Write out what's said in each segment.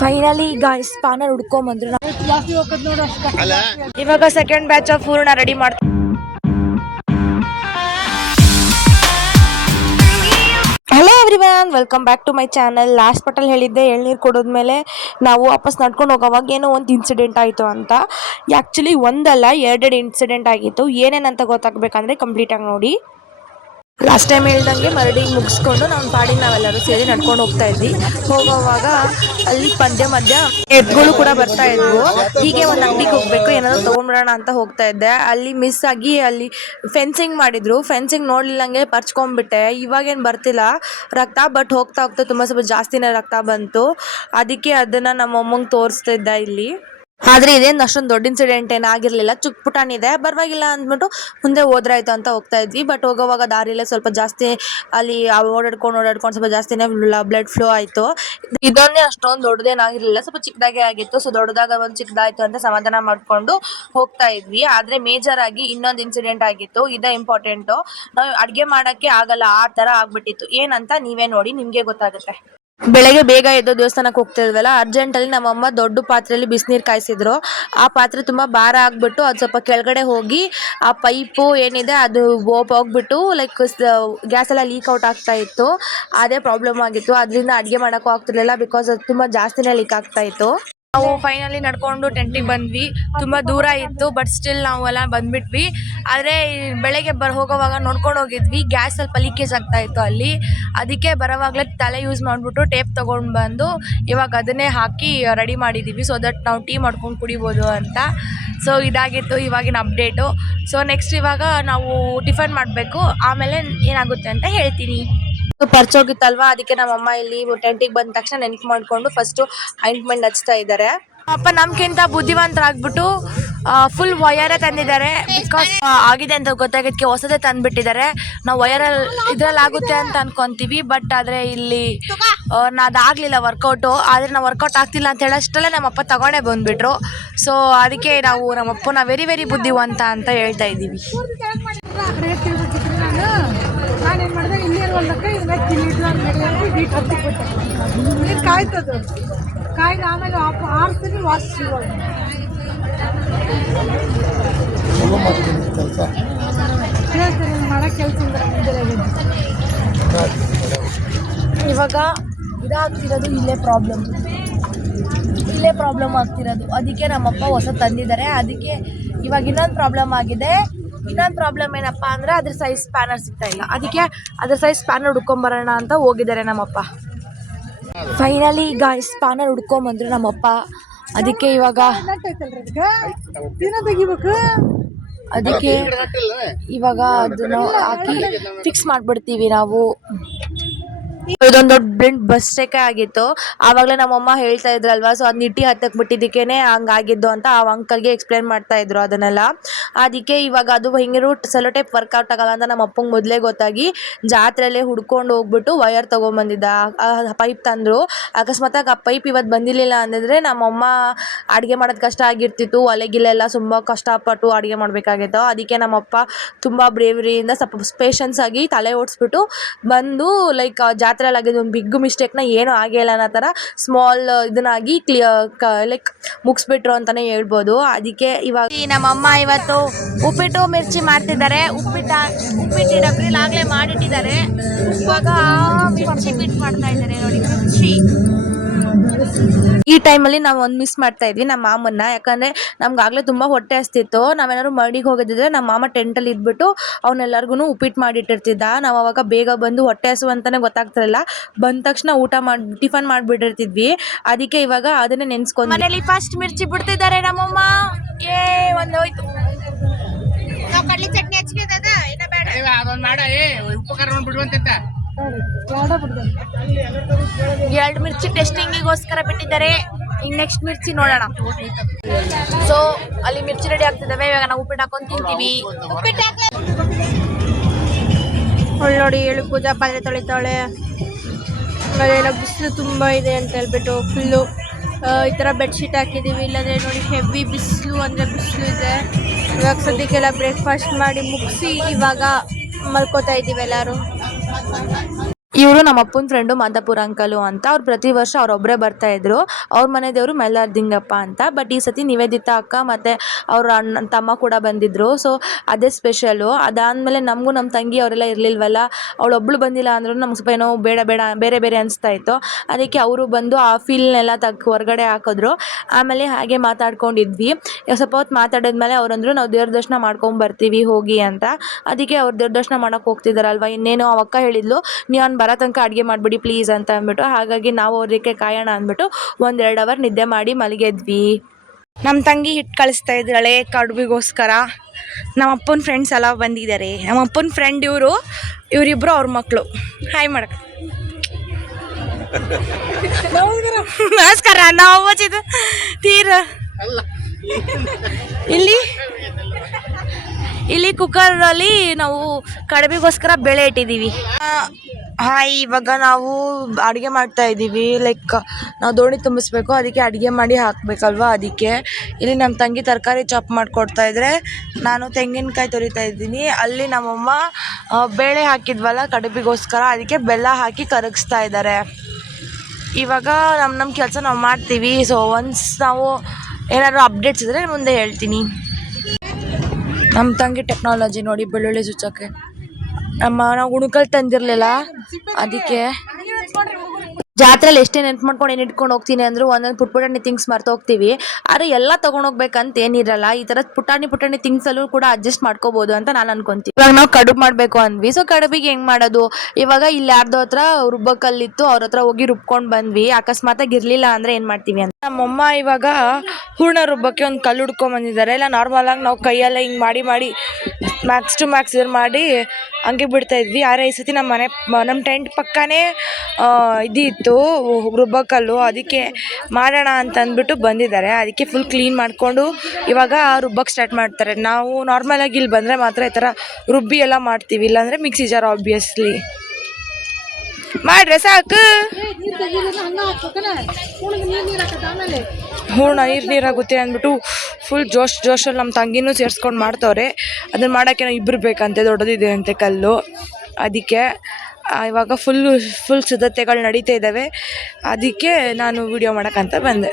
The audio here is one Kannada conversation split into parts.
ಫೈನಲಿ ಗಾಯ್ಸ್ ಸ್ಪಾನರ್ ಹುಡ್ಕೊಂಬಂದ್ರು. ಇವಾಗ ಸೆಕೆಂಡ್ ಬ್ಯಾಚ್ ಆಫ್ ಪೂರ್ಣ ರೆಡಿ ಮಾಡ್ತೀವಿ. Hello everyone, welcome back to my channel. Last ಪಟ್ಟಲ್ಲಿ ಹೇಳಿದ್ದೆ ಎಳ್ನೀರು ಕೊಡೋದ್ಮೇಲೆ ನಾವು ವಾಪಸ್ ನಡ್ಕೊಂಡು ಹೋಗೋವಾಗ ಏನೋ ಒಂದು ಇನ್ಸಿಡೆಂಟ್ ಆಯಿತು ಅಂತ. ಆ್ಯಕ್ಚುಲಿ ಒಂದಲ್ಲ ಎರಡೆರಡು ಇನ್ಸಿಡೆಂಟ್ ಆಗಿತ್ತು. ಏನೇನಂತ ಗೊತ್ತಾಗಬೇಕಂದ್ರೆ ಕಂಪ್ಲೀಟಾಗಿ ನೋಡಿ. ಲಾಸ್ಟ್ ಟೈಮ್ ಹೇಳ್ದಂಗೆ ಮರಡಿ ಮುಗಿಸ್ಕೊಂಡು ನಮ್ಮ ಪಾಡಿಗೆ ನಾವೆಲ್ಲರೂ ಸೇರಿ ನಡ್ಕೊಂಡು ಹೋಗ್ತಾ ಇದ್ವಿ. ಹೋಗೋವಾಗ ಅಲ್ಲಿ ಮಧ್ಯ ಎತ್ಗಳು ಕೂಡ ಬರ್ತಾ ಇದ್ವು. ಹೀಗೆ ಒಂದು ಅಂಗಡಿಗೆ ಹೋಗ್ಬೇಕು, ಏನಾದರೂ ತೊಗೊಂಡ್ಬಿಡೋಣ ಅಂತ ಹೋಗ್ತಾ ಇದ್ದೆ. ಅಲ್ಲಿ ಮಿಸ್ ಆಗಿ ಅಲ್ಲಿ ಫೆನ್ಸಿಂಗ್ ಮಾಡಿದ್ರು. ಫೆನ್ಸಿಂಗ್ ನೋಡ್ಲಿಲ್ಲಂಗೆ ಪರ್ಚ್ಕೊಂಡ್ಬಿಟ್ಟೆ. ಇವಾಗೇನು ಬರ್ತಿಲ್ಲ ರಕ್ತ, ಬಟ್ ಹೋಗ್ತಾ ಹೋಗ್ತಾ ಸ್ವಲ್ಪ ಜಾಸ್ತಿನೇ ರಕ್ತ ಬಂತು. ಅದಕ್ಕೆ ಅದನ್ನು ನಮ್ಮ ಅಮ್ಮಂಗೆ ತೋರಿಸ್ತಿದ್ದೆ ಇಲ್ಲಿ. ಆದರೆ ಇದೇನು ಅಷ್ಟೊಂದು ದೊಡ್ಡ ಇನ್ಸಿಡೆಂಟ್ ಏನಾಗಿರಲಿಲ್ಲ, ಚಿಕ್ಕ ಪುಟಾಣಿದೆ, ಪರವಾಗಿಲ್ಲ ಅಂದ್ಬಿಟ್ಟು ಮುಂದೆ ಹೋದ್ರಾಯ್ತು ಅಂತ ಹೋಗ್ತಾ ಇದ್ವಿ. ಬಟ್ ಹೋಗೋವಾಗ ದಾರಿಯಲ್ಲೇ ಸ್ವಲ್ಪ ಜಾಸ್ತಿ ಅಲ್ಲಿ ಓಡಾಡ್ಕೊಂಡು ಸ್ವಲ್ಪ ಜಾಸ್ತಿನೇ ಬ್ಲಡ್ ಫ್ಲೋ ಆಯಿತು. ಇದೊಂದೇ ಅಷ್ಟೊಂದು ದೊಡ್ಡದೇನಾಗಿರಲಿಲ್ಲ, ಸ್ವಲ್ಪ ಚಿಕ್ಕದಾಗೆ ಆಗಿತ್ತು. ಸೊ ದೊಡ್ಡದಾಗ ಒಂದು ಚಿಕ್ಕದಾಯಿತು ಅಂತ ಸಮಾಧಾನ ಮಾಡಿಕೊಂಡು ಹೋಗ್ತಾ ಇದ್ವಿ. ಆದರೆ ಮೇಜರ್ ಆಗಿ ಇನ್ನೊಂದು ಇನ್ಸಿಡೆಂಟ್ ಆಗಿತ್ತು. ಇದೇ ಇಂಪಾರ್ಟೆಂಟು. ನಾವು ಅಡುಗೆ ಮಾಡೋಕ್ಕೆ ಆಗಲ್ಲ, ಆ ಥರ ಆಗ್ಬಿಟ್ಟಿತ್ತು. ಏನಂತ ನೀವೇ ನೋಡಿ, ನಿಮಗೆ ಗೊತ್ತಾಗುತ್ತೆ. ಬೆಳಗ್ಗೆ ಬೇಗ ಎದ್ದು ದೇವಸ್ಥಾನಕ್ಕೆ ಹೋಗ್ತಿದ್ವಲ್ಲ, ಅರ್ಜೆಂಟಲ್ಲಿ ನಮ್ಮಮ್ಮ ದೊಡ್ಡ ಪಾತ್ರೆಯಲ್ಲಿ ಬಿಸಿನೀರು ಕಾಯಿಸಿದ್ರು. ಆ ಪಾತ್ರೆ ತುಂಬ ಭಾರ ಆಗಿಬಿಟ್ಟು ಅದು ಸ್ವಲ್ಪ ಕೆಳಗಡೆ ಹೋಗಿ ಆ ಪೈಪು ಏನಿದೆ ಅದು ಹೋಗ್ಬಿಟ್ಟು ಲೈಕ್ ಗ್ಯಾಸೆಲ್ಲ ಲೀಕ್ ಔಟ್ ಆಗ್ತಾ ಇತ್ತು. ಅದೇ ಪ್ರಾಬ್ಲಮ್ ಆಗಿತ್ತು. ಅದರಿಂದ ಅಡುಗೆ ಮಾಡೋಕ್ಕೂ ಆಗ್ತಿರ್ಲಿಲ್ಲ, ಬಿಕಾಸ್ ಅದು ತುಂಬ ಜಾಸ್ತಿನೇ ಲೀಕ್ ಆಗ್ತಾ ಇತ್ತು. ನಾವು ಫೈನಲಿ ನಡ್ಕೊಂಡು ಟೆಂಟಿಗೆ ಬಂದ್ವಿ. ತುಂಬ ದೂರ ಇತ್ತು, ಬಟ್ ಸ್ಟಿಲ್ ನಾವೆಲ್ಲ ಬಂದ್ಬಿಟ್ವಿ. ಆದರೆ ಬೆಳಗ್ಗೆ ಹೋಗೋವಾಗ ನೋಡ್ಕೊಂಡು ಹೋಗಿದ್ವಿ, ಗ್ಯಾಸ್ ಸ್ವಲ್ಪ ಲೀಕೇಜ್ ಆಗ್ತಾ ಇತ್ತು ಅಲ್ಲಿ. ಅದಕ್ಕೆ ಬರೋವಾಗಲೇ ತಲೆ ಯೂಸ್ ಮಾಡಿಬಿಟ್ಟು ಟೇಪ್ ತೊಗೊಂಡು ಬಂದು ಇವಾಗ ಅದನ್ನೇ ಹಾಕಿ ರೆಡಿ ಮಾಡಿದ್ದೀವಿ, ಸೊ ದಟ್ ನಾವು ಟೀ ಮಾಡ್ಕೊಂಡು ಕುಡಿಬೋದು ಅಂತ. ಸೊ ಇದಾಗಿತ್ತು ಇವಾಗಿನ ಅಪ್ಡೇಟು. ಸೊ ನೆಕ್ಸ್ಟ್ ಇವಾಗ ನಾವು ಟಿಫನ್ ಮಾಡಬೇಕು, ಆಮೇಲೆ ಏನಾಗುತ್ತೆ ಅಂತ ಹೇಳ್ತೀನಿ. ಪರ್ಚೋಗಿತ್ತಲ್ವಾ, ಅದಕ್ಕೆ ನಮ್ಮಮ್ಮ ಇಲ್ಲಿ ಟೆಂಟಿಗೆ ಬಂದ ತಕ್ಷಣ ನೆನಪು ಮಾಡಿಕೊಂಡು ಫಸ್ಟು ಆಯಿಂಟ್ಮೆಂಟ್ ಹಚ್ತಾ ಇದ್ದಾರೆ. ಅಪ್ಪ ನಮ್ಗಿಂತ ಬುದ್ಧಿವಂತರಾಗ್ಬಿಟ್ಟು ಫುಲ್ ವಯರೇ ತಂದಿದ್ದಾರೆ. ಬಿಕಾಸ್ ಆಗಿದೆ ಅಂತ ಗೊತ್ತಾಗಿದ್ದಕ್ಕೆ ಹೊಸದೇ ತಂದುಬಿಟ್ಟಿದ್ದಾರೆ. ನಾವು ಇದ್ರಲ್ಲಿ ಆಗುತ್ತೆ ಅಂತ ಅನ್ಕೊತೀವಿ, ಬಟ್ ಆದರೆ ಇಲ್ಲಿ ಅದಾಗಲಿಲ್ಲ ವರ್ಕೌಟು. ಆದರೆ ನಾವು ವರ್ಕೌಟ್ ಆಗ್ತಿಲ್ಲ ಅಂತ ಹೇಳೋಷ್ಟರಲ್ಲೇ ನಮ್ಮಪ್ಪ ತಗೊಂಡೇ ಬಂದುಬಿಟ್ರು. ಸೊ ಅದಕ್ಕೆ ನಾವು ನಮ್ಮಪ್ಪನ ವೆರಿ ವೆರಿ ಬುದ್ಧಿವಂತ ಅಂತ ಹೇಳ್ತಾ ಇದ್ದೀವಿ. ನಾನೇನು ಮಾಡಿದೆ, ಇನ್ನೇನು ಹೊಲಕ್ಕೆ ಇದನ್ನ ಹೀಟ್ ಹತ್ತಿಬಿಟ್ಟೆ. ನೀರು ಕಾಯ್ತದು, ಕಾಯ್ದು ಆಮೇಲೆ ಆರಿಸ್ತೀನಿ, ವಾಸಿ ಹೇಳ್ತೀನಿ ಮಾಡೋ ಕೆಲಸ. ಇವಾಗ ಇದಾಗ್ತಿರೋದು ಇಲ್ಲೇ ಪ್ರಾಬ್ಲಮ್ ಆಗ್ತಿರೋದು. ಅದಕ್ಕೆ ನಮ್ಮಪ್ಪ ಹೊಸ ತಂದಿದ್ದಾರೆ. ಅದಕ್ಕೆ ಇವಾಗ ಇನ್ನೊಂದು ಪ್ರಾಬ್ಲಮ್ ಆಗಿದೆ. ಇನ್ನೊಂದು ಪ್ರಾಬ್ಲಮ್ ಏನಪ್ಪ ಅಂದರೆ ಅದ್ರ ಸೈಜ್ ಸ್ಪ್ಯಾನರ್ ಸಿಗ್ತಾ ಇಲ್ಲ. ಅದಕ್ಕೆ ಅದ್ರ ಸೈಜ್ ಸ್ಪ್ಯಾನರ್ ಹುಡ್ಕೊಂಬರೋಣ ಅಂತ ಹೋಗಿದ್ದಾರೆ ನಮ್ಮಪ್ಪ. ಫೈನಲಿ ಗಾಯ್ಸ್ ಸ್ಪ್ಯಾನರ್ ಹುಡ್ಕೊಂಬಂದ್ರು ನಮ್ಮಪ್ಪ. ಅದಕ್ಕೆ ಇವಾಗ ಅದಕ್ಕೆ ಇವಾಗ ಅದನ್ನು ಹಾಕಿ ಫಿಕ್ಸ್ ಮಾಡಿಬಿಡ್ತೀವಿ ನಾವು. ಇದೊಂದು ದೊಡ್ಡ ಮಿಸ್ಟೇಕ್ ಆಗಿತ್ತು. ಆವಾಗಲೇ ನಮ್ಮಮ್ಮ ಹೇಳ್ತಾ ಇದ್ರಲ್ವಾ, ಸೊ ಅದು ನಿಟ್ಟಿ ಹತ್ತಕ್ಕೆ ಬಿಟ್ಟಿದ್ದಕ್ಕೇನೆ ಹಂಗಾಗಿದ್ದು ಅಂತ ಆ ಅಂಕಲ್ಗೆ ಎಕ್ಸ್ಪ್ಲೇನ್ ಮಾಡ್ತಾ ಇದ್ರು ಅದನ್ನೆಲ್ಲ. ಅದಕ್ಕೆ ಇವಾಗ ಅದು ಹಿಂಗಿರೋ ಸೆಲೋಟೇಪ್ ವರ್ಕೌಟ್ ಆಗಲ್ಲ ಅಂತ ನಮ್ಮ ಅಪ್ಪಂಗೆ ಮೊದಲೇ ಗೊತ್ತಾಗಿ ಜಾತ್ರೆಯಲ್ಲೇ ಹುಡ್ಕೊಂಡು ಹೋಗ್ಬಿಟ್ಟು ವಯರ್ ತೊಗೊಂಬಂದಿದ್ದ. ಪೈಪ್ ತಂದರು. ಅಕಸ್ಮಾತಾಗಿ ಆ ಪೈಪ್ ಇವತ್ತು ಬಂದಿರಲಿಲ್ಲ ಅಂದಿದ್ರೆ ನಮ್ಮಮ್ಮ ಅಡುಗೆ ಮಾಡೋದು ಕಷ್ಟ ಆಗಿರ್ತಿತ್ತು. ಒಲೆಗಿಲೆಲ್ಲ ತುಂಬ ಕಷ್ಟಪಟ್ಟು ಅಡುಗೆ ಮಾಡಬೇಕಾಗಿತ್ತು. ಅದಕ್ಕೆ ನಮ್ಮಪ್ಪ ತುಂಬ ಬ್ರೇವರಿಯಿಂದ ಸ್ವಲ್ಪ ಪೇಷನ್ಸ್ ಆಗಿ ತಲೆ ಓಡಿಸ್ಬಿಟ್ಟು ಬಂದು ಲೈಕ್ ಜಾತ್ರೆಯಲ್ಲಿ ಆಗಿದ್ದು ಒಂದು ಬಿಗ್ ಮಿಸ್ಟೇಕ್ನ ಏನೂ ಆಗಿಲ್ಲ ಅನ್ನೋ ಥರ ಸ್ಮಾಲ್ ಇದನ್ನಾಗಿ ಲೈಕ್ ಮುಗಿಸ್ಬಿಟ್ರು ಅಂತಲೇ ಹೇಳ್ಬೋದು. ಅದಕ್ಕೆ ಇವಾಗ ನಮ್ಮಮ್ಮ ಇವತ್ತು ಉಪ್ಪಿಟ್ಟು ಮಿರ್ಚಿ ಮಾಡ್ತಿದ್ದಾರೆ. ಉಪ್ಪಿಟ್ಟು ಡಬ್ರಿಲಿ ಆಗಲೇ ಮಾಡಿಟ್ಟಿದ್ದಾರೆ. ಇವಾಗ ಮಿರ್ಚಿ ಬಿಟ್ ಮಾಡ್ತಾ ಇದ್ದಾರೆ ನೋಡಿ, ಮಿರ್ಚಿ. ಈ ಟೈಮಲ್ಲಿ ನಾವು ಒಂದು ಮಿಸ್ ಮಾಡ್ತಾ ಇದ್ವಿ ನಮ್ಮ ಮಾಮನ್ನ. ಯಾಕಂದರೆ ನಮ್ಗಾಗಲೇ ತುಂಬ ಹೊಟ್ಟೆ ಹಸ್ತಿತ್ತು. ನಾವೇನಾದ್ರು ಮರಡಿಗೆ ಹೋಗೋದಿದ್ರೆ ನಮ್ಮ ಮಾಮ ಟೆಂಟಲ್ಲಿ ಇದ್ಬಿಟ್ಟು ಅವನ್ನೆಲ್ಲರಿಗೂ ಉಪ್ಪಿಟ್ಟು ಮಾಡಿಟ್ಟಿರ್ತಿದ್ದ. ನಾವು ಅವಾಗ ಬೇಗ ಬಂದು ಹೊಟ್ಟೆ ಹಸು ಅಂತಲೇ ಗೊತ್ತಾಗ್ತಿರಲಿಲ್ಲ. ಬಂದ ತಕ್ಷಣ ಟಿಫನ್ ಮಾಡಿಬಿಟ್ಟಿರ್ತಿದ್ವಿ. ಅದಕ್ಕೆ ಇವಾಗ ಅದನ್ನೇ ನೆನೆಸ್ಕೊಂಡು ಮನೇಲಿ ಫಸ್ಟ್ ಮಿರ್ಚಿ ಬಿಡ್ತಿದ್ದಾರೆ ನಮ್ಮಮ್ಮ. ಒಂದು ಹೋಯ್ತು. ಕಡ್ಲಿ ಚಟ್ನಿ ಹಚ್ಚಿದ ಏನ ಬೇಡ, ಅದೊಂದು ಮಾಡ ಉಪಕಾರ ಬಿಡುವಂತ. 2 ಮಿರ್ಚಿ ಟೆಸ್ಟಿಂಗಿಗೋಸ್ಕರ ಬಿಟ್ಟಿದ್ದಾರೆ. ಈಗ ನೆಕ್ಸ್ಟ್ ಮಿರ್ಚಿ ನೋಡೋಣ. ಸೊ ಅಲ್ಲಿ ಮಿರ್ಚಿ ರೆಡಿ ಆಗ್ತಿದ್ದಾವೆ. ಇವಾಗ ನಾವು ಉಪ್ಪಿಟ್ಟು ಹಾಕೊಂಡು ತಿಂತೀವಿ. ನೋಡಿ ಹೇಳು, ಪೂಜಾ ಪಾತ್ರೆ ತೊಳಿತಾಳೆ. ಅದೇನೋ ಬಿಸಿಲು ತುಂಬ ಇದೆ ಅಂತ ಹೇಳ್ಬಿಟ್ಟು ಫುಲ್ಲು ಈ ಥರ ಬೆಡ್ಶೀಟ್ ಹಾಕಿದ್ದೀವಿ. ಇಲ್ಲಾಂದರೆ ನೋಡಿ ಹೆವಿ ಬಿಸಿಲು ಅಂದರೆ ಬಿಸಿಲು ಇದೆ. ಇವಾಗ ಸದ್ಯಕ್ಕೆಲ್ಲ ಬ್ರೇಕ್ಫಾಸ್ಟ್ ಮಾಡಿ ಮುಗಿಸಿ ಇವಾಗ ಮಲ್ಕೋತಾ ಇದ್ದೀವಿ ಎಲ್ಲರೂ. ಇವರು ನಮ್ಮ ಅಪ್ಪನ ಫ್ರೆಂಡು ಮಾದಾಪುರ ಅಂಕಲು ಅಂತ. ಅವ್ರು ಪ್ರತಿ ವರ್ಷ ಅವರೊಬ್ಬರೇ ಬರ್ತಾ ಇದ್ರು. ಅವ್ರ ಮನೆ ದೇವರು ಮೈಲಾರದಿಂಗಪ್ಪ ಅಂತ. ಬಟ್ ಈ ಸತಿ ನಿವೇದಿತಾ ಅಕ್ಕ ಮತ್ತು ಅವ್ರ ಅಣ್ಣ ತಮ್ಮ ಕೂಡ ಬಂದಿದ್ರು. ಸೊ ಅದೇ ಸ್ಪೆಷಲು. ಅದಾದಮೇಲೆ ನಮಗೂ ನಮ್ಮ ತಂಗಿ ಅವರೆಲ್ಲ ಇರಲಿಲ್ವಲ್ಲ, ಅವಳೊಬ್ಬಳು ಬಂದಿಲ್ಲ ಅಂದ್ರೂ ನಮ್ಗೆ ಸ್ವಲ್ಪ ಏನೋ ಬೇಡ ಬೇರೆ ಬೇರೆ ಅನಿಸ್ತಾ ಇತ್ತು. ಅದಕ್ಕೆ ಅವರು ಬಂದು ಆ ಫೀಲ್ನೆಲ್ಲ ಹೊರಗಡೆ ಹಾಕಿದ್ರು. ಆಮೇಲೆ ಹಾಗೆ ಮಾತಾಡ್ಕೊಂಡಿದ್ವಿ. ಸ್ವಲ್ಪ ಹೊತ್ತು ಮಾತಾಡಿದ್ಮೇಲೆ ಅವರಂದ್ರು ನಾವು ದೇವ್ರ ದರ್ಶನ ಮಾಡ್ಕೊಂಬರ್ತೀವಿ ಹೋಗಿ ಅಂತ. ಅದಕ್ಕೆ ಅವ್ರು ದೇವ್ರ ದರ್ಶನ ಮಾಡೋಕೆ ಹೋಗ್ತಿದ್ದಾರಲ್ವ, ಇನ್ನೇನು ಅವಕ್ಕ ಹೇಳಿದ್ಲು ನೀವು ಬರೋ ತನಕ ಅಡುಗೆ ಮಾಡಿಬಿಡಿ ಪ್ಲೀಸ್ ಅಂತ ಅಂದ್ಬಿಟ್ಟು. ಹಾಗಾಗಿ ನಾವು ಅವ್ರಿಗೆ ಕಾಯೋಣ ಅಂದ್ಬಿಟ್ಟು 1-2 ಅವರ್ ನಿದ್ದೆ ಮಾಡಿ ಮಲಗಿದ್ವಿ. ನಮ್ಮ ತಂಗಿ ಹಿಟ್ಟು ಕಳಿಸ್ತಾ ಇದ್ದಾಳೆ ಕಡುಬಿಗೋಸ್ಕರ. ನಮ್ಮ ಅಪ್ಪನ ಫ್ರೆಂಡ್ಸ್ ಎಲ್ಲ ಬಂದಿದ್ದಾರೆ. ನಮ್ಮ ಅಪ್ಪನ ಫ್ರೆಂಡ್ ಇವರಿಬ್ಬರು ಅವ್ರ ಮಕ್ಕಳು. ಹಾಯ್ ಮಾಡಕ ನಮಸ್ಕಾರ. ನಾವು ತೀರ ಇಲ್ಲಿ ಕುಕ್ಕರಲ್ಲಿ ನಾವು ಕಡುಬಿಗೋಸ್ಕರ ಬೇಳೆ ಇಟ್ಟಿದ್ದೀವಿ. ಹಾಯ್, ಇವಾಗ ನಾವು ಅಡುಗೆ ಮಾಡ್ತಾ ಇದ್ದೀವಿ. ಲೈಕ್ ನಾವು ದೋಣಿ ತುಂಬಿಸ್ಬೇಕು, ಅದಕ್ಕೆ ಅಡುಗೆ ಮಾಡಿ ಹಾಕಬೇಕಲ್ವ. ಅದಕ್ಕೆ ಇಲ್ಲಿ ನಮ್ಮ ತಂಗಿ ತರಕಾರಿ ಚಾಪ್ ಮಾಡಿಕೊಡ್ತಾ ಇದ್ರೆ, ನಾನು ತೆಂಗಿನಕಾಯಿ ತುರಿತಾ ಇದ್ದೀನಿ. ಅಲ್ಲಿ ನಮ್ಮಮ್ಮ ಬೇಳೆ ಹಾಕಿದ್ವಲ್ಲ ಕಡುಬಿಗೋಸ್ಕರ, ಅದಕ್ಕೆ ಬೆಲ್ಲ ಹಾಕಿ ಕರಗಿಸ್ತಾ ಇದ್ದಾರೆ. ಇವಾಗ ನಮ್ಮ ಕೆಲಸ ನಾವು ಮಾಡ್ತೀವಿ. ಸೊ ಒನ್ಸ್ ನಾವು ಏನಾದರೂ ಅಪ್ಡೇಟ್ಸ್ ಇದ್ದರೆ ಮುಂದೆ ಹೇಳ್ತೀನಿ. ನಮ್ಮ ತಂಗಿ ಟೆಕ್ನಾಲಜಿ ನೋಡಿ, ಬೆಳ್ಳುಳ್ಳಿ ಚುಚ್ಚೋಕ್ಕೆ. ನಾವು ಉಣ್ಕಲ್ ತಂದಿರಲಿಲ್ಲ, ಅದಕ್ಕೆ ಜಾತ್ರೆಯಲ್ಲಿ ಎಷ್ಟೇ ನೆನ್ಪು ಮಾಡ್ಕೊಂಡು ಏನು ಇಟ್ಕೊಂಡು ಹೋಗ್ತೀನಿ ಅಂದರೂ ಒಂದೊಂದು ಪುಟಾಣಿ ಥಿಂಗ್ಸ್ ಮರ್ತು ಹೋಗ್ತೀವಿ. ಆದರೆ ಎಲ್ಲ ತೊಗೊಂಡೋಗ್ಬೇಕಂತ ಏನಿರಲ್ಲ. ಈ ಥರ ಪುಟಾಣಿ ಥಿಂಗ್ಸಲ್ಲೂ ಕೂಡ ಅಡ್ಜಸ್ಟ್ ಮಾಡ್ಕೋಬೋದು ಅಂತ ನಾನು ಅನ್ಕೊಂತೀನಿ. ಇವಾಗ ನಾವು ಕಡುಬು ಮಾಡಬೇಕು ಅಂದ್ವಿ. ಸೊ ಕಡುಬಿಗೆ ಹೆಂಗೆ ಮಾಡೋದು, ಇವಾಗ ಇಲ್ಲಿ ಯಾರ್ದೋ ಹತ್ರ ರುಬ್ಬಕಲ್ಲಿತ್ತು, ಅವ್ರ ಹತ್ರ ಹೋಗಿ ರುಬ್ಕೊಂಡು ಬಂದ್ವಿ. ಅಕಸ್ಮಾತಾಗಿ ಇರಲಿಲ್ಲ ಅಂದರೆ ಏನು ಮಾಡ್ತೀವಿ ಅಂತ ನಮ್ಮಮ್ಮ ಇವಾಗ ಹೂರ್ಣ ರುಬ್ಬಕ್ಕೆ ಒಂದು ಕಲ್ಲು ಹುಡ್ಕೊಂಬಂದಿದ್ದಾರೆ. ಇಲ್ಲ ನಾರ್ಮಲಾಗಿ ನಾವು ಕೈಯಲ್ಲೇ ಹಿಂಗೆ ಮಾಡಿ ಮ್ಯಾಕ್ಸ್ ಟು ಮ್ಯಾಕ್ಸ್ ಮಾಡಿ ಹಂಗೆ ಬಿಡ್ತಾಯಿದ್ವಿ. ಆದರೆ ಈ ಸತಿ ನಮ್ಮ ಟೆಂಟ್ ಪಕ್ಕನೇ ಇದಿತ್ತು ರುಬ್ಬಕಲ್ಲು, ಅದಕ್ಕೆ ಮಾಡೋಣ ಅಂತ ಅಂದ್ಬಿಟ್ಟು ಬಂದಿದ್ದಾರೆ. ಅದಕ್ಕೆ ಫುಲ್ ಕ್ಲೀನ್ ಮಾಡಿಕೊಂಡು ಇವಾಗ ರುಬ್ಬಕ್ಕೆ ಸ್ಟಾರ್ಟ್ ಮಾಡ್ತಾರೆ. ನಾವು ನಾರ್ಮಲಾಗಿ ಇಲ್ಲಿ ಬಂದರೆ ಮಾತ್ರ ಈ ಥರ ರುಬ್ಬಿ ಎಲ್ಲ ಮಾಡ್ತೀವಿ, ಇಲ್ಲಾಂದರೆ ಮಿಕ್ಸಿ ಜಾರ್ ಆಬ್ವಿಯಸ್ಲಿ ಮಾಡ್ರೆ ಸಾಕು. ಹೂರ್ಣ ನೀರಾಗುತ್ತೆ ಅಂದ್ಬಿಟ್ಟು ಫುಲ್ ಜೋಶಲ್ಲಿ ನಮ್ಮ ತಂಗಿನೂ ಸೇರಿಸ್ಕೊಂಡು ಮಾಡ್ತವ್ರೆ. ಅದನ್ನು ಮಾಡೋಕ್ಕೆ ನಾವು ಇಬ್ಬರು ಬೇಕಂತೆ, ದೊಡ್ಡದಿದೆ ಅಂತೆ ಕಲ್ಲು. ಅದಕ್ಕೆ ಇವಾಗ ಫುಲ್ ಸಿದ್ಧತೆಗಳು ನಡೀತಾ ಇದ್ದಾವೆ. ಅದಕ್ಕೆ ನಾನು ವಿಡಿಯೋ ಮಾಡೋಕ್ಕಂತ ಬಂದೆ.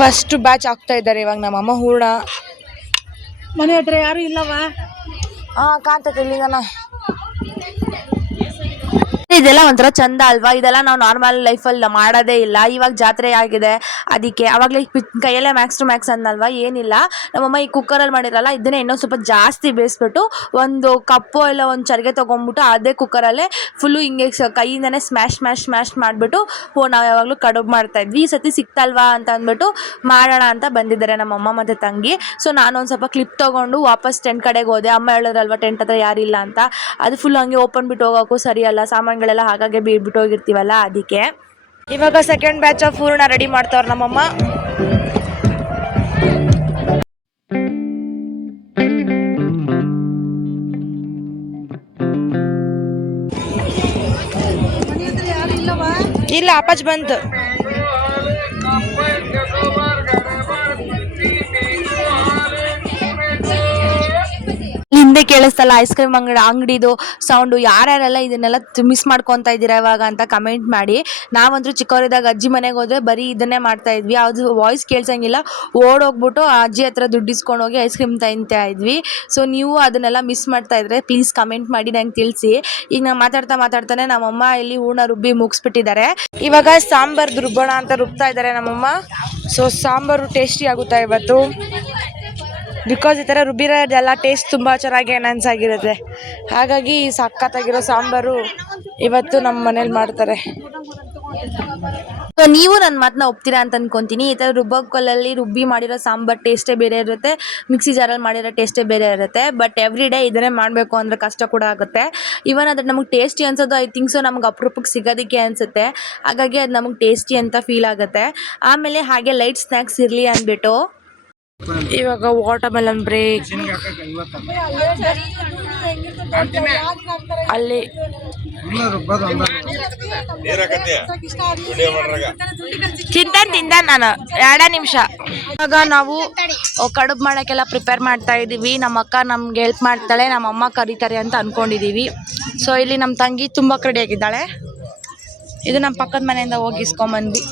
ಫಸ್ಟ್ ಬ್ಯಾಚ್ ಆಗ್ತಾ ಇದ್ದಾರೆ ಇವಾಗ ನಮ್ಮಮ್ಮ ಹೂರ್ಣ. ಮನೆ ಹತ್ರ ಯಾರು ಇಲ್ಲವಾ? ಕಾಂತತೆ ಇಲ್ಲಿಂದ ಇದೆಲ್ಲ ಒಂಥರ ಚಂದ ಅಲ್ವಾ. ಇದೆಲ್ಲ ನಾವು ನಾರ್ಮಲ್ ಲೈಫಲ್ಲಿ ಮಾಡೋದೇ ಇಲ್ಲ. ಇವಾಗ ಜಾತ್ರೆ ಆಗಿದೆ, ಅದಕ್ಕೆ ಅವಾಗಲೇ ಕೈಯಲ್ಲೇ ಮ್ಯಾಕ್ಸ್ ಟು ಮ್ಯಾಕ್ಸ್ ಅಂದಲ್ವಾ, ಏನಿಲ್ಲ. ನಮ್ಮಮ್ಮ ಈ ಕುಕ್ಕರಲ್ಲಿ ಮಾಡಿರಲ್ಲ, ಇದನ್ನೇ ಇನ್ನೊಂದು ಸ್ವಲ್ಪ ಜಾಸ್ತಿ ಬೇಯಿಸ್ಬಿಟ್ಟು ಒಂದು ಕಪ್ಪು ಇಲ್ಲ ಒಂದು ಚರಿಗೆ ತೊಗೊಂಡ್ಬಿಟ್ಟು ಅದೇ ಕುಕ್ಕರಲ್ಲೇ ಫುಲ್ಲು ಹಿಂಗೆ ಕೈಯಿಂದನೇ ಸ್ಮ್ಯಾಶ್ ಮಾಡಿಬಿಟ್ಟು ನಾವು ಯಾವಾಗಲೂ ಕಡುಬು ಮಾಡ್ತಾಯಿದ್ವಿ. ಈ ಸತಿ ಸಿಕ್ತಲ್ವಾ ಅಂತ ಅಂದ್ಬಿಟ್ಟು ಮಾಡೋಣ ಅಂತ ಬಂದಿದ್ದಾರೆ ನಮ್ಮಮ್ಮ ಮತ್ತು ತಂಗಿ. ಸೊ ನಾನು ಒಂದು ಸ್ವಲ್ಪ ಕ್ಲಿಪ್ ತೊಗೊಂಡು ವಾಪಸ್ ಟೆಂಟ್ ಕಡೆಗೆ ಹೋದೆ. ಅಮ್ಮ ಹೇಳಿದ್ರಲ್ವ ಟೆಂಟ್ ಹತ್ರ ಯಾರಿಲ್ಲ ಅಂತ. ಅದು ಫುಲ್ ಹಂಗೆ ಓಪನ್ ಬಿಟ್ಟು ಹೋಗೋಕ್ಕೂ ಸರಿಯಲ್ಲ, ಸಾಮಾನುಗಳೆಲ್ಲ ಹಾಗಾಗಿ ಬೀಳ್ಬಿಟ್ಟು ಹೋಗಿರ್ತೀವಲ್ಲ. ಅದಕ್ಕೆ ಇವಾಗ ಸೆಕೆಂಡ್ ಬ್ಯಾಚ್ ಆಫ್ ಹೂರ್ಣ ರೆಡಿ ಮಾಡ್ತಾವ್ರೆ ನಮ್ಮಮ್ಮ. ಇಲ್ಲ ಅಪ್ಪಾಜಿ ಬಂತು. ಹಿಂದೆ ಕೇಳಿಸ್ತಲ್ಲ ಐಸ್ ಕ್ರೀಮ್ ಅಂಗಡಿದು ಸೌಂಡು. ಯಾರ್ಯಾರೆಲ್ಲ ಇದನ್ನೆಲ್ಲ ಮಿಸ್ ಮಾಡ್ಕೊತಾ ಇದ್ದೀರಾ ಇವಾಗ ಅಂತ ಕಮೆಂಟ್ ಮಾಡಿ. ನಾವಂತೂ ಚಿಕ್ಕವರಿದ್ದಾಗ ಅಜ್ಜಿ ಮನೆಗೆ ಹೋದ್ರೆ ಬರೀ ಇದನ್ನೇ ಮಾಡ್ತಾ ಇದ್ವಿ. ಅದು ವಾಯ್ಸ್ ಕೇಳ್ಸಂಗಿಲ್ಲ, ಓಡೋಗ್ಬಿಟ್ಟು ಆ ಅಜ್ಜಿ ಹತ್ರ ದುಡ್ಡು ಇಸ್ಕೊಂಡು ಹೋಗಿ ಐಸ್ ಕ್ರೀಮ್ ತಿಂತಾ ಇದ್ವಿ. ಸೊ ನೀವು ಅದನ್ನೆಲ್ಲ ಮಿಸ್ ಮಾಡ್ತಾ ಇದ್ರೆ ಪ್ಲೀಸ್ ಕಮೆಂಟ್ ಮಾಡಿ ನಂಗೆ ತಿಳಿಸಿ. ಈಗ ನಾನು ಮಾತಾಡ್ತಾನೆ ನಮ್ಮಮ್ಮ ಇಲ್ಲಿ ಹೂರ್ಣ ರುಬ್ಬಿ ಮುಗಿಸ್ಬಿಟ್ಟಿದ್ದಾರೆ. ಇವಾಗ ಸಾಂಬಾರ್ದು ರುಬ್ಬೋಣ ಅಂತ ರುಬ್ತಾ ಇದ್ದಾರೆ ನಮ್ಮಮ್ಮ. ಸೊ ಸಾಂಬಾರು ಟೇಸ್ಟಿ ಆಗುತ್ತಾ ಇವತ್ತು, ಬಿಕಾಸ್ ಈ ಥರ ರುಬ್ಬಿರೋದೆಲ್ಲ ಟೇಸ್ಟ್ ತುಂಬ ಚೆನ್ನಾಗಿ ಎನ್ಹಾನ್ಸ್ ಆಗಿರುತ್ತೆ. ಹಾಗಾಗಿ ಸಖತ್ತಾಗಿರೋ ಸಾಂಬಾರು ಇವತ್ತು ನಮ್ಮ ಮನೇಲಿ ಮಾಡ್ತಾರೆ. ಸೊ ನೀವು ನನ್ನ ಮಾತನ್ನ ಒಪ್ತೀರಾ ಅಂತ ಅನ್ಕೊತೀನಿ. ಈ ಥರ ರುಬ್ಬಕಲ್ಲಲ್ಲಿ ರುಬ್ಬಿ ಮಾಡಿರೋ ಸಾಂಬಾರು ಟೇಸ್ಟೇ ಬೇರೆ ಇರುತ್ತೆ, ಮಿಕ್ಸಿ ಜಾರಲ್ಲಿ ಮಾಡಿರೋ ಟೇಸ್ಟೇ ಬೇರೆ ಇರುತ್ತೆ. ಬಟ್ ಎವ್ರಿ ಡೇ ಇದನ್ನೇ ಮಾಡಬೇಕು ಅಂದರೆ ಕಷ್ಟ ಕೂಡ ಆಗುತ್ತೆ. ಇವನ್ ಅದು ನಮಗೆ ಟೇಸ್ಟಿ ಅನ್ಸೋದು ಐ ಥಿಂಕ್ ಸೊ ನಮ್ಗೆ ಅಪರೂಪಕ್ಕೆ ಸಿಗೋದಕ್ಕೆ ಅನಿಸುತ್ತೆ. ಹಾಗಾಗಿ ಅದು ನಮಗೆ ಟೇಸ್ಟಿ ಅಂತ ಫೀಲ್ ಆಗುತ್ತೆ. ಆಮೇಲೆ ಹಾಗೆ ಲೈಟ್ ಸ್ನ್ಯಾಕ್ಸ್ ಇರಲಿ ಅಂದ್ಬಿಟ್ಟು ಇವಾಗ ವಾಟರ್ಮೆಲನ್ ಬ್ರೇಕ್. ಅಲ್ಲಿ ತಿಂದ ನಾನು 2 ನಿಮಿಷ. ಇವಾಗ ನಾವು ಕಡುಬು ಮಾಡೋಕ್ಕೆಲ್ಲ ಪ್ರಿಪೇರ್ ಮಾಡ್ತಾ ಇದ್ದೀವಿ. ನಮ್ಮ ಅಕ್ಕ ನಮ್ಗೆ ಹೆಲ್ಪ್ ಮಾಡ್ತಾಳೆ, ನಮ್ಮ ಅಮ್ಮ ಕರೀತಾರೆ ಅಂತ ಅನ್ಕೊಂಡಿದೀವಿ. ಸೊ ಇಲ್ಲಿ ನಮ್ಮ ತಂಗಿ ತುಂಬ ಕಡಿಯಾಗಿದ್ದಾಳೆ. ಇದು ನಮ್ಮ ಪಕ್ಕದ ಮನೆಯಿಂದ ಹೋಗಿ ಇಸ್ಕೊಂಬಂದ್ವಿ.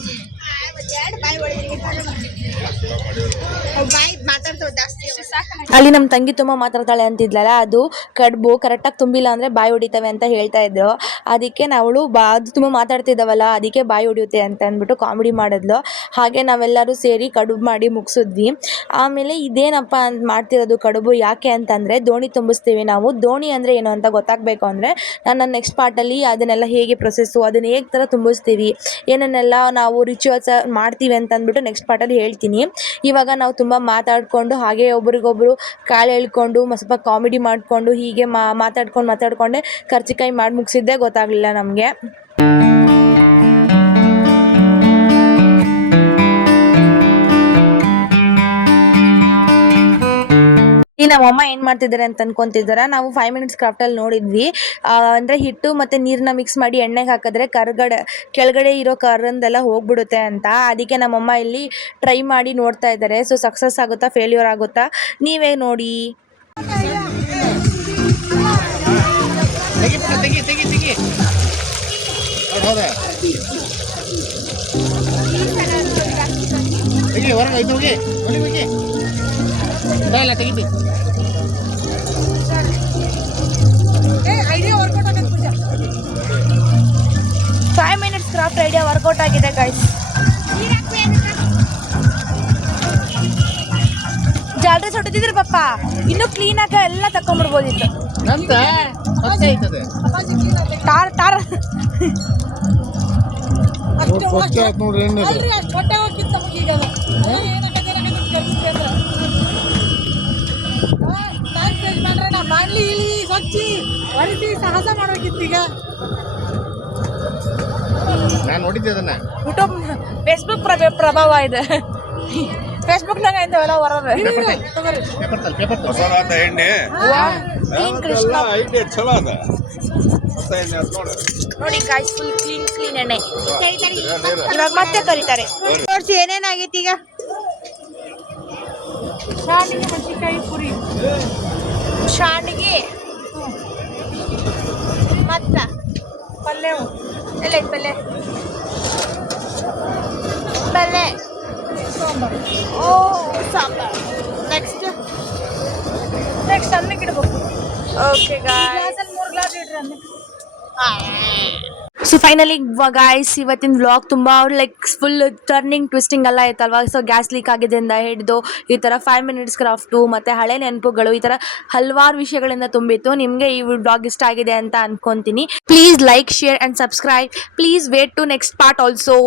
ಅಲ್ಲಿ ನಮ್ಮ ತಂಗಿ ತುಂಬ ಮಾತಾಡ್ತಾಳೆ ಅಂತಿದ್ಲಲ್ಲ, ಅದು ಕಡುಬು ಕರೆಕ್ಟಾಗಿ ತುಂಬಿಲ್ಲ ಅಂದರೆ ಬಾಯಿ ಹೊಡಿತವೆ ಅಂತ ಹೇಳ್ತಾ ಇದ್ರು. ಅದಕ್ಕೆ ನಾವಳು ಅದು ತುಂಬ ಮಾತಾಡ್ತಿದ್ದಾವಲ್ಲ ಅದಕ್ಕೆ ಬಾಯಿ ಹೊಡಿಯುತ್ತೆ ಅಂತ ಅಂದ್ಬಿಟ್ಟು ಕಾಮಿಡಿ ಮಾಡಿದ್ಲು. ಹಾಗೆ ನಾವೆಲ್ಲರೂ ಸೇರಿ ಕಡುಬು ಮಾಡಿ ಮುಗಿಸಿದ್ವಿ. ಆಮೇಲೆ ಇದೇನಪ್ಪ ಅಂತ ಮಾಡ್ತಿರೋದು ಕಡುಬು ಯಾಕೆ ಅಂತಂದರೆ ದೋಣಿ ತುಂಬಿಸ್ತೀವಿ ನಾವು. ದೋಣಿ ಅಂದರೆ ಏನು ಅಂತ ಗೊತ್ತಾಗಬೇಕು ಅಂದರೆ ನಾನು ನೆಕ್ಸ್ಟ್ ಪಾರ್ಟಲ್ಲಿ ಅದನ್ನೆಲ್ಲ ಹೇಗೆ ಪ್ರೊಸೆಸ್ಸು, ಅದನ್ನು ಹೇಗೆ ಥರ ತುಂಬಿಸ್ತೀವಿ, ಏನನ್ನೆಲ್ಲ ನಾವು ರಿಚುವಲ್ಸ್ ಮಾಡ್ತೀವಿ ಅಂತ ಅಂದ್ಬಿಟ್ಟು ನೆಕ್ಸ್ಟ್ ಪಾರ್ಟಲ್ಲಿ ಹೇಳ್ತೀನಿ. ಇವಾಗ ನಾವು ತುಂಬ ಮಾತಾಡಿಕೊಂಡು ಹಾಗೆ ಒಬ್ರಿಗೊಬ್ರು ಕಾಲು ಎಳ್ಕೊಂಡು ಸ್ವಲ್ಪ ಕಾಮಿಡಿ ಮಾಡಿಕೊಂಡು ಹೀಗೆ ಮಾತಾಡ್ಕೊಂಡೆ ಕರ್ಜಿಕಾಯಿ ಮಾಡಿ ಮುಗಿಸಿದ್ದೇ ಗೊತ್ತಾಗಲಿಲ್ಲ ನಮಗೆ. ಈ ನಮ್ಮಮ್ಮ ಏನು ಮಾಡ್ತಿದ್ದಾರೆ ಅಂತ ಅನ್ಕೊಂತಿದ್ದಾರೆ. ನಾವು 5 ಮಿನಿಟ್ಸ್ ಕ್ರಾಫ್ಟಲ್ಲಿ ನೋಡಿದ್ವಿ. ಅಂದರೆ ಹಿಟ್ಟು ಮತ್ತು ನೀರನ್ನ ಮಿಕ್ಸ್ ಮಾಡಿ ಎಣ್ಣೆಗೆ ಹಾಕಿದ್ರೆ ಕೆಳಗಡೆ ಇರೋ ಕರಂದೆಲ್ಲ ಹೋಗ್ಬಿಡುತ್ತೆ ಅಂತ. ಅದಕ್ಕೆ ನಮ್ಮಮ್ಮ ಇಲ್ಲಿ ಟ್ರೈ ಮಾಡಿ ನೋಡ್ತಾ ಇದ್ದಾರೆ. ಸೊ ಸಕ್ಸಸ್ ಆಗುತ್ತಾ ಫೇಲ್ಯೂರ್ ಆಗುತ್ತಾ ನೀವೇ ನೋಡಿ. Five minutes craft idea work out ಆಗಿದೆ ಗೈಸ್. ಜಾಲರಿ ಸುಟ್ಟಿದ್ರೆ ಪಪ್ಪ ಇನ್ನೂ ಕ್ಲೀನಾಗ ಎಲ್ಲ ತಕೊಂಡ್ಬಿಡ್ಬೋದಿತ್ತು. ಟಾರ್ ಟಾರ್ ಸಾಹಸ ಮಾಡೋಕಿತ್ತೀಗ ನಾನು ನೋಡಿದ್ದೆ ಅದನ್ನ. ಯೂಟ್ಯೂಬ್ ಫೇಸ್ಬುಕ್ ಪ್ರಭಾವ ಇದೆ. ಫೇಸ್ಬುಕ್ನಾಗ ಇಂಥವೆಲ್ಲ ಬರೋದು. ಎಣ್ಣೆ ಚಲೋ ಅದ ನೋಡಿ ಗಾಯ್ಸ್, ಫುಲ್ ಕ್ಲೀನ್ ಎಣ್ಣೆ. ಇವಾಗ ಮತ್ತೆ ಕರೀತಾರೆ. ತೋರಿಸಿ ಏನೇನಾಗೈತಿ ಈಗ. ಶಾಂಡಿಗೆ ಮೆಣಸಿನ್ಕಾಯಿ ಪುರಿ, ಶಾಂಡಿಗೆ ಮತ್ತ ಪಲ್ಯ ಎಲ್ಲ ಪಲ್ಯ ಪಲ್ಯ ಸಾಂಬಾರು. ಓ ಸಾಂಬಾರು. ನೆಕ್ಸ್ಟ್ ಅನ್ನಕ್ಕೆ ಇಡ್ಬೇಕು. ಓಕೆ ಗಾಯ್ಸ್, 3 ಗ್ಲಾಸ್ ಇಡ್ರಿ ಅನ್ನಕ್ಕೆ. ಸೊ ಫೈನಲಿ ಗಾಯ್ಸ್, ಇವತ್ತಿನ ವ್ಲಾಗ್ ತುಂಬ ಫುಲ್ ಟರ್ನಿಂಗ್ ಟ್ವಿಸ್ಟಿಂಗ್ ಎಲ್ಲ ಆಯ್ತಲ್ವಾ. ಸೊ ಗ್ಯಾಸ್ ಲೀಕ್ ಆಗಿದ್ದರಿಂದ ಹಿಡಿದು ಈ ಥರ 5 ಮಿನಿಟ್ಸ್ ಕ್ರಾಫ್ಟು ಮತ್ತು ಹಳೆ ನೆನಪುಗಳು, ಈ ಥರ ಹಲವಾರು ವಿಷಯಗಳಿಂದ ತುಂಬಿತ್ತು. ನಿಮಗೆ ಈ ವ್ಲಾಗ್ ಇಷ್ಟ ಆಗಿದೆ ಅಂತ ಅನ್ಕೊತೀನಿ. Please like, share and subscribe. Please wait to next part also.